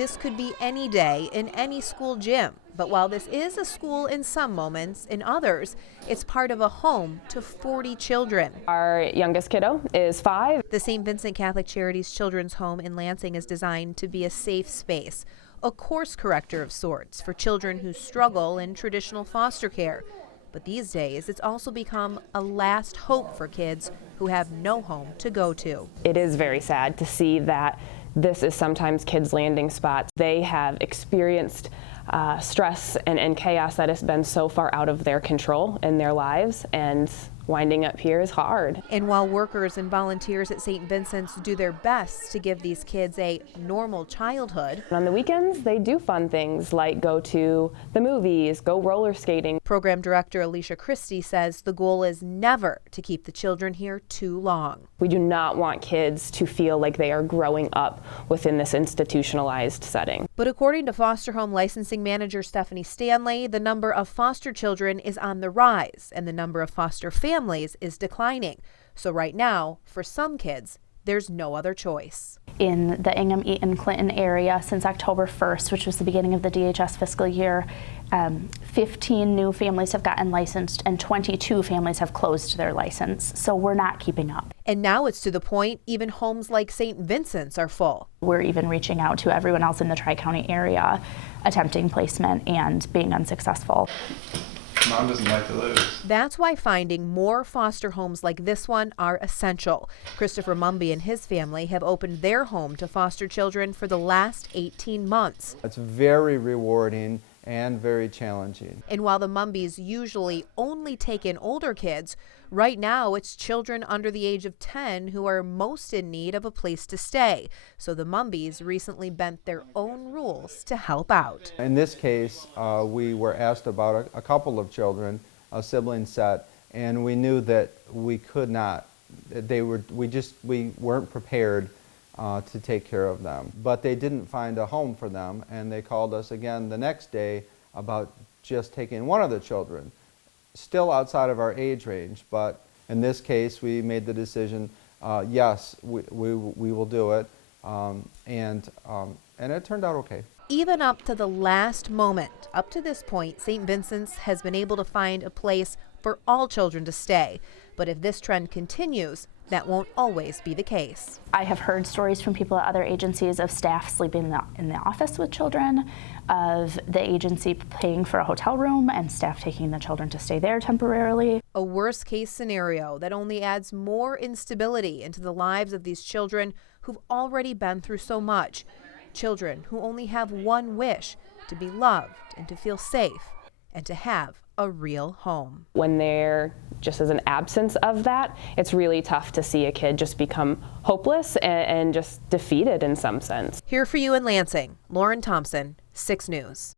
This could be any day in any school gym. But while this is a school in some moments, in others, it's part of a home to 40 children. Our youngest kiddo is 5. The St. Vincent Catholic Charities Children's Home in Lansing is designed to be a safe space, a course corrector of sorts for children who struggle in traditional foster care. But these days, it's also become a last hope for kids who have no home to go to. It is very sad to see that this is sometimes kids' landing spots. They have experienced stress and chaos that has been so far out of their control in their lives, and winding up here is hard. And while workers and volunteers at St. Vincent's do their best to give these kids a normal childhood, On the weekends, they do fun things like go to the movies, go roller skating. Program Director Alicia Christie says the goal is never to keep the children here too long. We do not want kids to feel like they are growing up within this institutionalized setting. But according to foster home licensing manager Stephanie Stanley, the number of foster children is on the rise and the number of foster families is declining. So right now, for some kids, there's no other choice. In the Ingham, Eaton, Clinton area since October 1st, which was the beginning of the DHS fiscal year, 15 new families have gotten licensed and 22 families have closed their license. So we're not keeping up. And now it's to the point even homes like St. Vincent's are full. We're even reaching out to everyone else in the Tri-County area, attempting placement and being unsuccessful. Mom doesn't like to lose. That's why finding more foster homes like this one are essential. Christopher Mumby and his family have opened their home to foster children for the last 18 months. It's very rewarding and very challenging. And while the Mumbys usually only take in older kids, right now it's children under the age of 10 who are most in need of a place to stay. So the Mumbys recently bent their own rules to help out. In this case, we were asked about a couple of children, a sibling set, and we knew that we could not. We weren't prepared to take care of them. But they didn't find a home for them, and they called us again the next day about just taking one of the children, still outside of our age range. But in this case, we made the decision, yes, we will do it, and it turned out okay. Even up to the last moment, up to this point, St. Vincent's has been able to find a place for all children to stay. But if this trend continues, that won't always be the case. I have heard stories from people at other agencies of staff sleeping in the office with children, of the agency paying for a hotel room and staff taking the children to stay there temporarily. A worst case scenario that only adds more instability into the lives of these children who've already been through so much. Children who only have one wish: to be loved and to feel safe and to have a real home. When there just is an absence of that, it's really tough to see a kid just become hopeless and just defeated in some sense. Here for you in Lansing, Lauren Thompson, 6 News.